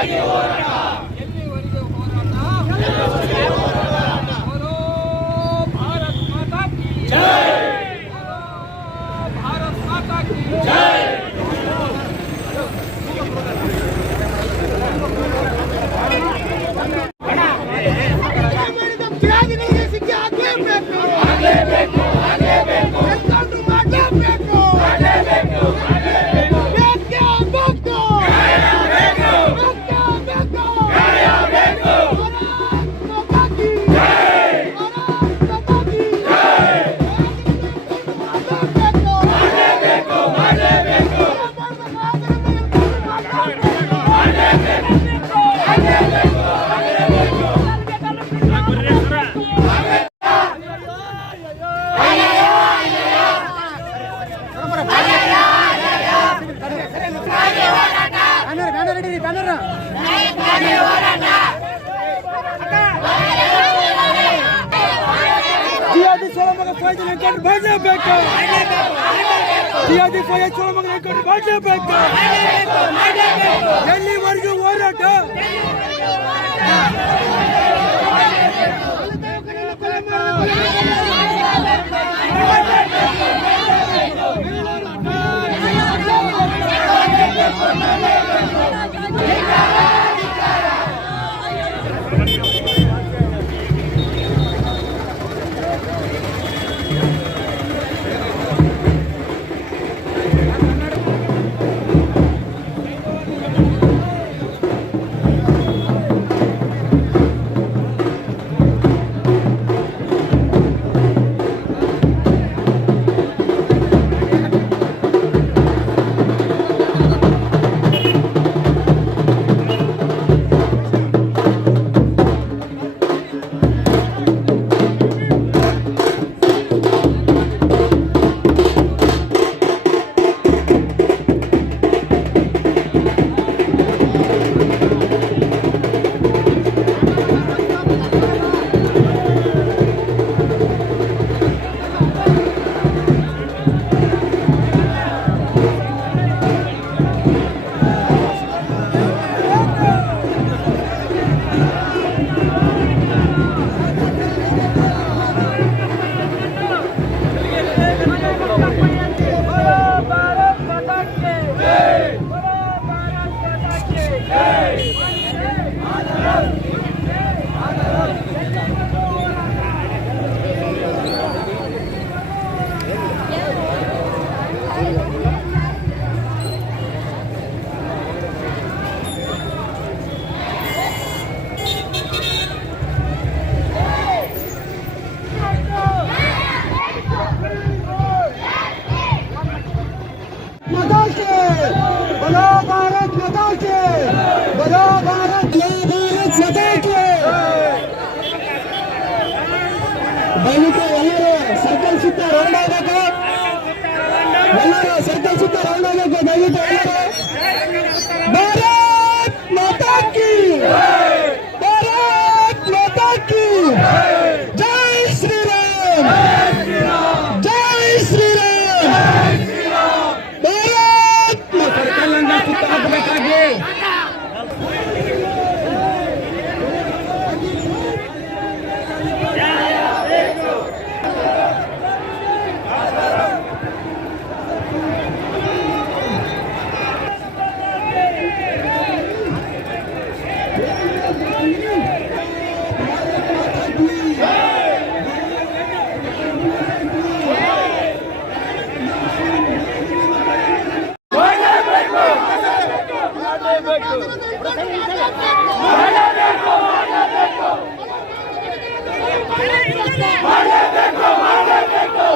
ಆಗಿರುವ ಸೋಲಮಗ ಫೈದಲ್ ಎನ್ಕೌಂಟರ್ ಮಾಡಲೇಬೇಕು ಸಿಆರ್ಪಿ ಫೈದಲ್ ಸೋಲಮಗ ಎನ್ಕೌಂಟರ್ ಮಾಡಲೇಬೇಕು ಎಲ್ಲಿವರೆಗೂ ಹೋರಾಟ ಕೊಲೆ ಸರ್ಕಲ್ ಸುತ್ತ ರೌಂಡ್ ಆಗಬೇಕು ಎಲ್ಲರೂ ಸರ್ಕಲ್ ಮಾಡಬೇಕು ಮಾಡಬೇಕು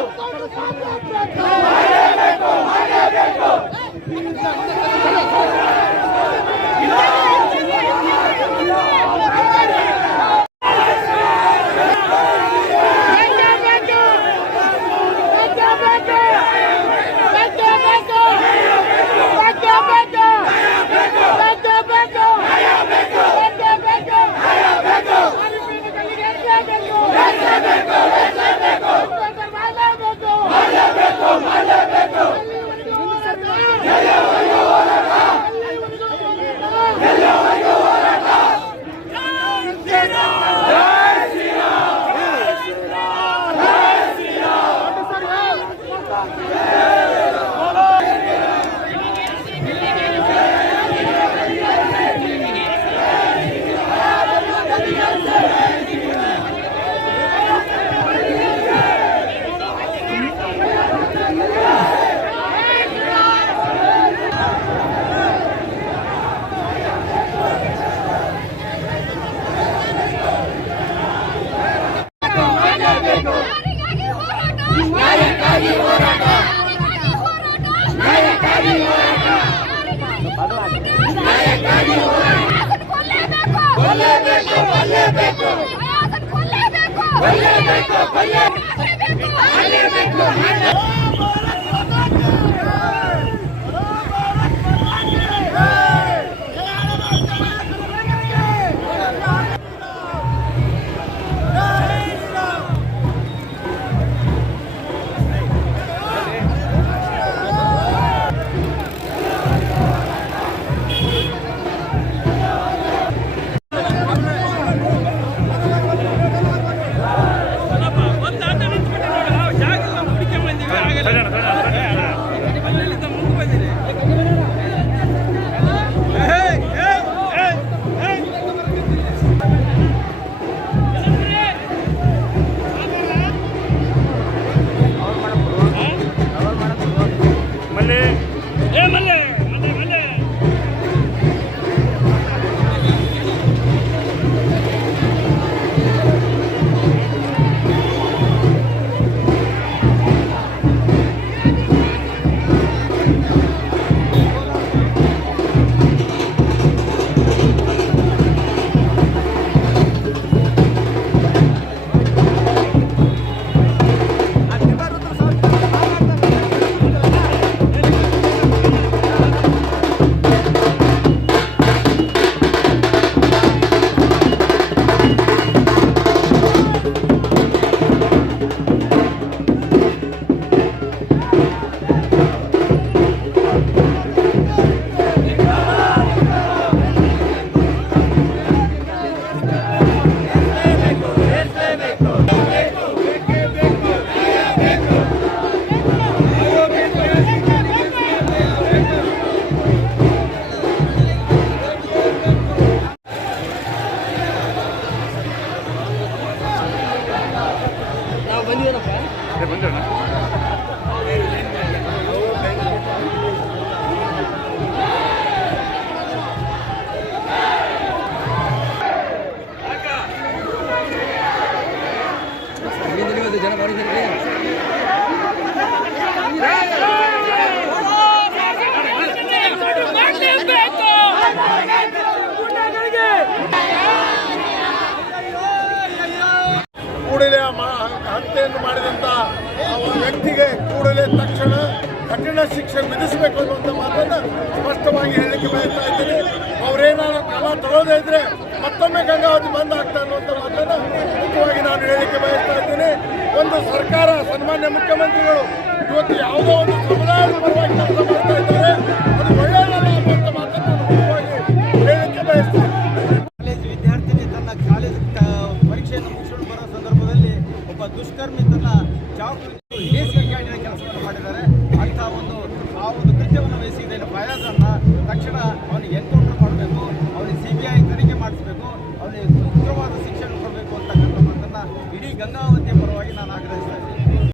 भले देखो भले भले देखो भले देखो ಶಿಕ್ಷೆ ವಿಧಿಸಬೇಕು ಅನ್ನುವಂಥ ಮಾತನ್ನ ಸ್ಪಷ್ಟವಾಗಿ ಹೇಳಲಿಕ್ಕೆ ಬಯಸ್ತಾ ಇದ್ದೀನಿ. ಅವರೇನಾದ್ರು ಕಾಲ ತಗೊಳ್ಳದೇ ಇದ್ರೆ ಮತ್ತೊಮ್ಮೆ ಗಂಗಾವತಿ ಬಂದ್ ಆಗ್ತಾ ಅನ್ನುವಂಥ ಮಾತನ್ನ ಮುಖ್ಯವಾಗಿ ನಾನು ಹೇಳಲಿಕ್ಕೆ ಬಯಸ್ತಾ ಇದ್ದೀನಿ. ಒಂದು ಸರ್ಕಾರ ಸನ್ಮಾನ್ಯ ಮುಖ್ಯಮಂತ್ರಿಗಳು ಇವತ್ತು ಯಾವುದೋ ಒಂದು ಸಮುದಾಯದ ಪರವಾಗಿ ಕೆಲಸ ಮಾಡ್ತಾ ಇದ್ದಾರೆ. ಅದು ಒಳ್ಳೆಯದಲ್ಲ ಅನ್ನುವಂಥ ಮಾತನ್ನು ನಾನು ಮುಖ್ಯವಾಗಿ ಹೇಳಲಿಕ್ಕೆ ಬಯಸ್ತೀನಿ ಕಾಲೇಜ್ ವಿದ್ಯಾರ್ಥಿನಿ ತನ್ನ ಕಾಲೇಜ್ ಪರೀಕ್ಷೆಯನ್ನು ಮುಗಿಸ್ಕೊಂಡು ಬರೋ ಸಂದರ್ಭದಲ್ಲಿ ಒಬ್ಬ ದುಷ್ಕರ್ಮಿ ತನ್ನ ಚಾಕು ಹೇಸಿಗೆ ಕೆಲಸವನ್ನು ಮಾಡಿದ್ದಾರೆ.